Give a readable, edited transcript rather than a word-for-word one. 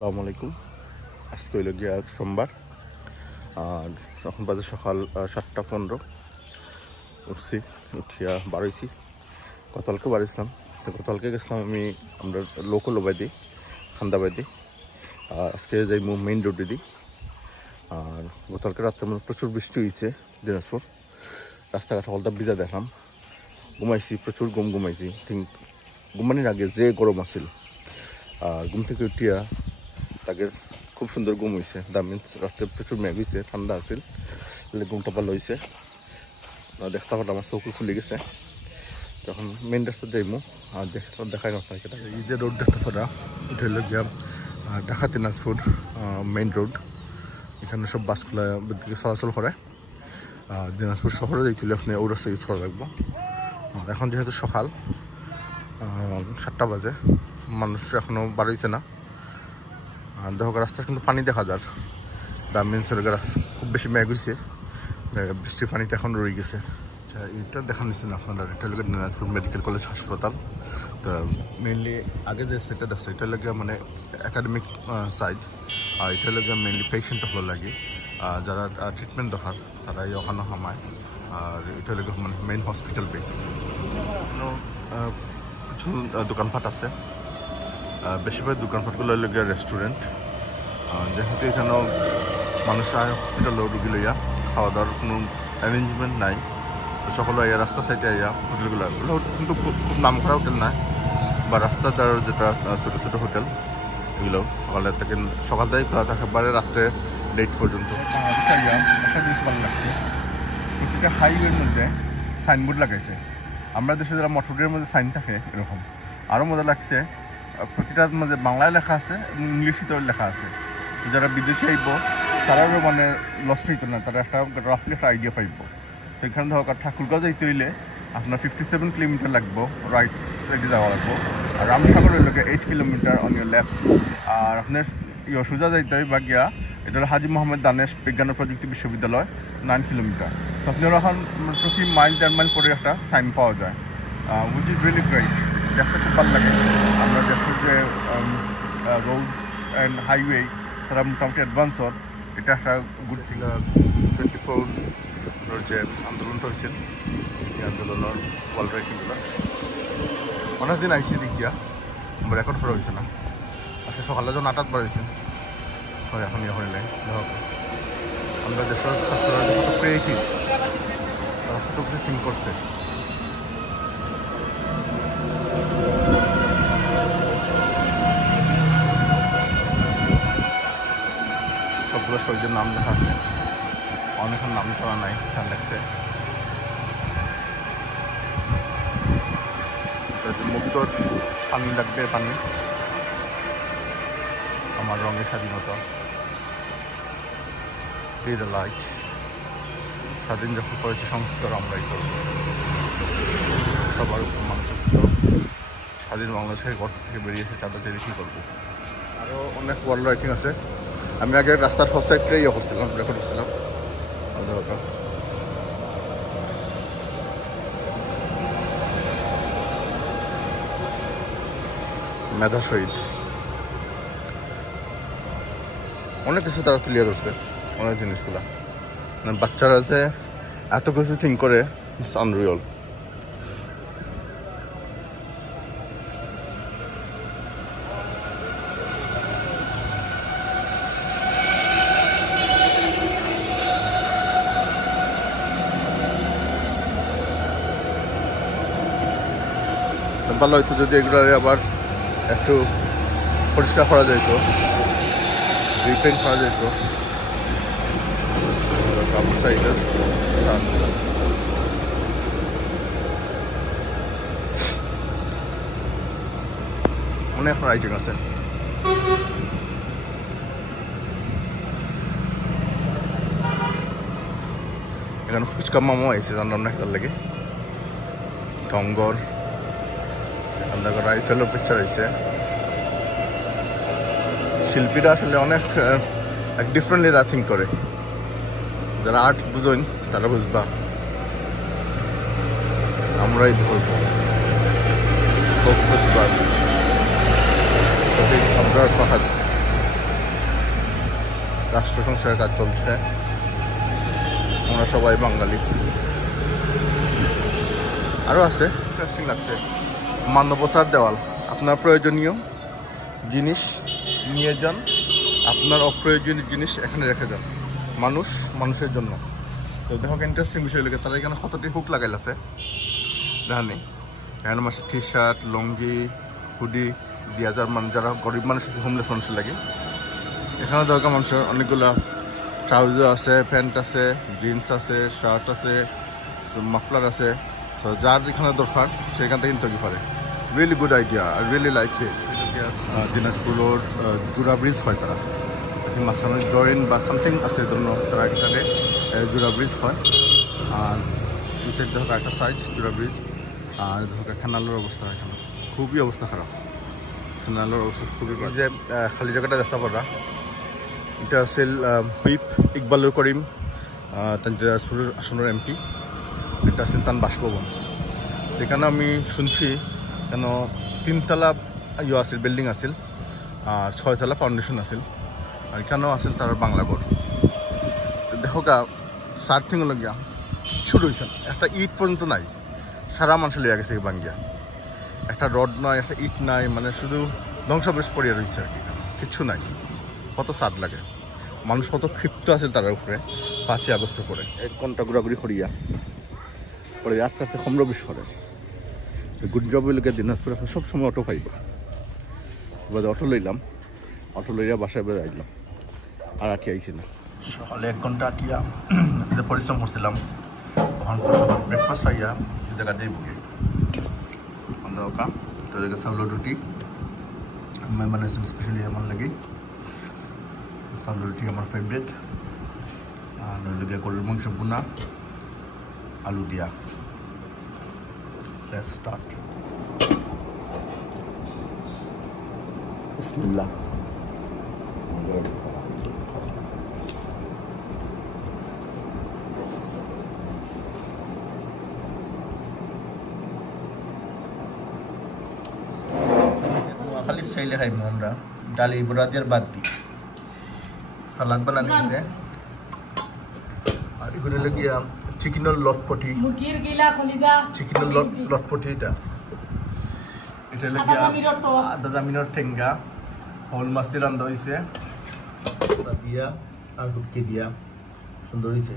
আসসালামু আলাইকুম। আজকে হইল গিয়া সোমবার, আর এখন বাজে সকাল 7:15। উঠছি, উঠিয়া বাড়াইছি। গতকালকে বাড়িয়েছিলাম, তো গতকালকে গেছিলাম আমরা লোকাল বাইদি খান্দাবাইদি, আর আজকে যাই মেইন রোডে দিই। আর গতকালকে রাত্রে মানে প্রচুর বৃষ্টি হয়েছে দিনাজপুর, রাস্তাঘাট হলদা ভিজা দেখলাম। ঘুমাইছি, প্রচুর ঘুমাইছি। ঘুমানির আগে যে গরম আছিল, আর ঘুম থেকে উঠিয়া তাকে খুব সুন্দর ঘুম হয়েছে। দ্যাট মিনস রাত্রে প্রচুর মেঘ হয়েছে, ঠান্ডা আছিল, ঘুমটা ভালো হয়েছে। দেখতে পারলাম আমার চৌকি খুলে গেছে। তখন মেইন রাস্তা যাইমু, আর দেখাই না আপনাকে। এই যে রোড দেখতে পারা, এটা হলো গিয়া ঢাকা দিনাজপুর মেইন রোড। এখানে সব বাসগুলো দিকে চলাচল করে। আর দিনাজপুর শহরে যাইতে আপনি ওই রাস্তা ইউজ করা লাগবো। আর এখন যেহেতু সকাল 7টা বাজে, মানুষ এখনও বাড়াইছে না। আর দেখো রাস্তার কিন্তু পানি দেখা যায়। দ্যাট মিনস খুব বেশি মেঘ হয়েছে, বৃষ্টির পানিতে এখন রয়ে গেছে। আচ্ছা, এটা দেখা নিচ্ছেন আপনারা, এটা হলো দিনাজপুর মেডিকেল কলেজ হাসপাতাল। তো মেনলি আগে যে সেটা দেখছে, এটা লাগে মানে একাডেমিক সাইড, আর এটা লাগে মেনলি পেশেন্ট হলো লাগে, যারা ট্রিটমেন্ট দরকার তারাই ওখানে হামায়। আর এটা লাগে মানে মেইন হসপিটাল বেসিক। কিছু দোকানপাট আছে, বেশিরভাগ দোকানপাটগুলো লাগে রেস্টুরেন্ট। যেহেতু এখানেও মানুষ আয় হসপিটালও রুগী লইয়া, খাওয়া দাওয়ার কোনো অ্যারেঞ্জমেন্ট নাই, তো সকলে আইয়া রাস্তা সাইডে আইয়া হোটেলগুলো কিন্তু খুব নাম করা হোটেল না, বা রাস্তার যেটা ছোটো ছোটো হোটেল, এগুলো সকাল থেকে খোলা থাকে একেবারে রাত্রে লেট পর্যন্ত। একটা জিনিস ভালো লাগছে, প্রতিটা হাইওয়ের মধ্যে সাইনবোর্ড লাগাইছে। আমরা দেশে যারা মোটরের মধ্যে সাইন থাকে এরকম। আরও মজা লাগছে, প্রতিটার মধ্যে বাংলায় লেখা আছে এবং ইংলিশিতেও লেখা আছে। যারা বিদেশে আইব তারাও মানে লস্ট হইতো না, তারা একটা রাফলি একটা আইডিয়া পাইব। তো এখানে ধরো ঠাকুরগাঁও যাইতে হইলে আপনার 57 কিলোমিটার লাগবো, রাইট সাইডে যাওয়া লাগবো। আর রামসাগর হইল 8 কিলোমিটার অন ইউর লেফট। আর আপনার সোজা যাইতে হয় বা গিয়া, এটা হলো হাজি মোহাম্মদ দানেশ বিজ্ঞান ও প্রযুক্তি বিশ্ববিদ্যালয়, 9 কিলোমিটার। তো আপনার এখন প্রতি মাইল 1.5 মাইল পরে একটা সাইন পাওয়া যায়, উইচ ইজ রিয়েলি গ্রেট। দেখতে খুব ভালো লাগে। আমরা দেখো যে রোডস অ্যান্ড হাইওয়ে তারা মোটামুটি অ্যাডভান্সর, এটা একটা গুড থিং। 24 যে আন্দোলনটা হয়েছিল, এই আন্দোলনের ওয়ার্ল্ড রাইটিংগুলো অনেকদিন আইসি দিক দিয়া আমার রেকর্ড করা হয়েছে না। আজকে সকালে যখন 8টাত বাড়াইছে, সবাই এখন ইয়ে হয়ে নেই। দেখো আমরা দেশের ছাত্ররা কত ক্রিয়েটিভ, তারা কত কিছু থিঙ্ক করছে। সবগুলো শহীদের নাম লেখা আছে, অনেকের নাম করা নাই, খেয়াল লাগছে। মুক্তর পানি লাগবে, পানি আমার রঙের স্বাধীনতা, দ্য লাইট। স্বাধীন যখন করেছে সংস্কার আমরাই করব, সবার উপর মানুষের স্বাধীন বাংলাদেশের গর্ত থেকে বেরিয়েছে, চাঁদা চেয়ে কী করবো। আরও অনেক ওয়ার্ল্ড রাইটিং আছে। আমি আগে রাস্তার ফার্স্ট সাইডটাই করছিলাম, রেকর্ড করছিলাম। মেধা শহীদ, অনেক কিছু তারা তুলিয়ে ধরছে, অনেক জিনিসগুলা। মানে বাচ্চারা যে এত কিছু থিঙ্ক করে, ইটস আনরিয়াল। ভালো হয়তো যদি এগুলো আবার একটু পরিষ্কার করা যেত, রিপেন্ট করা যেত। অবস্থা এটা অনেক রাইটিং আছে। এখানে ফুচকা মামা আইসে, জানলাম না খেলার লাগে। টঙ্গর রাইফেলও পিকচার হয়েছে। শিল্পীরা আসলে অনেক ডিফারেন্টলি তারা থিঙ্ক করে। যারা আর্ট বুঝেন তারা বুঝবা, আমরাই ধরবো। খুব প্রতিবাদ, আবরার ফাহাদ। রাষ্ট্র সংস্কারের কাজ চলছে। আমরা সবাই বাঙালি। আরও আছে, ইন্টারেস্টিং লাগছে, মানবতার দেওয়াল। আপনার প্রয়োজনীয় জিনিস নিয়ে যান, আপনার অপ্রয়োজনীয় জিনিস এখানে রেখে যান। মানুষের জন্য। তো দেখো ইন্টারেস্টিং বিষয় লাগে, তারা এখানে কতটি হুক লাগাইল আছে জানি। এখানে মাসে টি শার্ট, লুঙ্গি, হুডি দিয়া যারা গরিব মানুষ, হোমলেস মানুষের লাগে। এখানে দরকার মানুষের অনেকগুলা ট্রাউজার আছে, প্যান্ট আছে, জিন্স আছে, শার্ট আছে, মাফলার আছে। সো যার এখানে দরকার সেখান থেকে কিনতে পারে। Really good idea, I really like it. দিনাজপুরের জোড়া ব্রিজ হয় তারা, মাঝখানে জয়েন বা সামথিং আছে জন্য তারা এখানে জোড়া ব্রিজ হয়। আর দুই সাইড দেখো একটা সাইড জোড়া ব্রিজ। আর দেখো খানালোর অবস্থা, এখানে খুবই অবস্থা খারাপ। খানালোর অবস্থা খুবই, যে খালি জায়গাটা দেখতে পারা, এটা আছে হুইপ ইকবালুর করিম, দিনাজপুরের আসনের এমপি। এটা আছিল তার বাসভবন। এখানে আমি শুনছি কেন 3 তলা আছিল, বিল্ডিং আছিল, আর 6 তলা ফাউন্ডেশন আছিল, আর এখানেও আছিল তার বাংলা ঘর। দেখো গা সার্থিং লগিয়া কিচ্ছু রয়েছে, একটা ইট পর্যন্ত নাই। সারা মানুষ লিয়া গেছে বাঙ্গিয়া, একটা রড নাই, একটা ইট নাই, মানে শুধু ধ্বংসাবশেষ পড়িয়া রয়েছে আর কি, কিচ্ছু নাই। কত সাদ লাগে, মানুষ কত ক্ষিপ্ত আছে তার উপরে। 5ই আগস্টের পরে 1 ঘন্টা ঘোরাঘুরি করিয়া পরে আস্তে আস্তে খম্র বিস্ফোরে গুড জব লোকে দিনাজপুরে সবসময় অটো পাইব। এবার অটো লইলাম, অটো লইয়া বাসায় বেড়ে আইলাম, আর আটি আইছি না। সকালে 1 ঘন্টা আটিয়া যে পরিশ্রম করছিলাম, তখন সকাল ব্রেকফাস্ট আইয়া এই জায়গাতেই বুকে অন্ধকা তোর চাউলের রুটি আমি বানাইছিলাম স্পেশালি আমার লাগে। চাউলের রুটি আমার ফেভারিট। আর লগে গরুর মাংস বোনা আলু দিয়া। Let's start. Bismillah. খালি স্টাইলে খাইব আমরা, ডালি বড়া দিয়ে বাদ দিই, সালাদ বানানো দিছে। আর এগুলো লাগিয়া চিকেনের লটপটি, চিকেনের লটপটি, এটা লাগিয়া আদা জামিনের ঠেঙ্গা, হল মাছ দিয়ে রান্ধা হয়েছে দিয়া আর হুটকি দিয়া, সুন্দর হয়েছে।